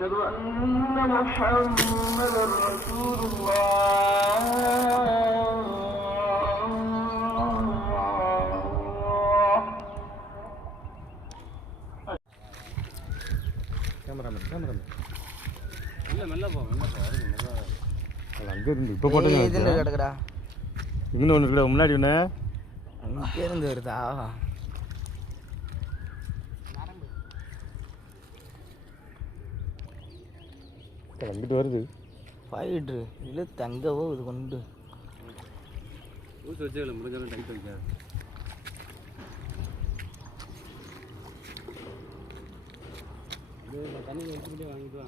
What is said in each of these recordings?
أشهد أن محمدا رسول الله. Cameraman மெல்ல போ அங்கே இருந்து இப்போ போட்டோ இதுன்னு கிடக்குடா. இன்னும் ஒன்று இருக்குல்ல முன்னாடி ஒன்று அங்கே இருந்து வருதா? அங்கிட்டு வருது ஃபைட்ரு இல்லை தங்கவோ இது கொண்டு ஊசி வச்சு முடிஞ்சாலும் டைட் வைக்காது. தண்ணி வச்சுக்கிட்டே வாங்கிட்டு வா.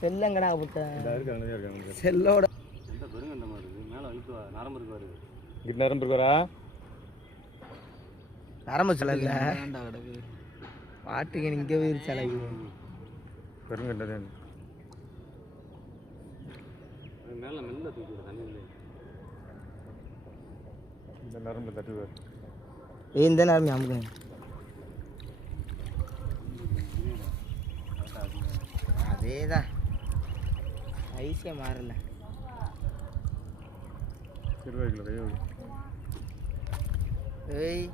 செல்லங்கடா புத்த இருக்காங்க செல்லோட எந்த பெருங்கண்ட மாதிரி இருக்குது. மேலே வைத்து வா, நரம்பு இருக்கு வருது. இங்கிட்டு நரம்பு இருக்குறா நரம்பு செல்ல பாட்டுக்கு இங்கே போயிரு செலவு பெருங்கண்டது மேலே மெல்ல தூக்கி தண்ணி இந்த நரம்பு தட்டுவார். இந்த நரம்பு அமுக்குங்க. அதேதான் ஐஸே மாறல. சிறுவாய்க்குள்ள ஏய்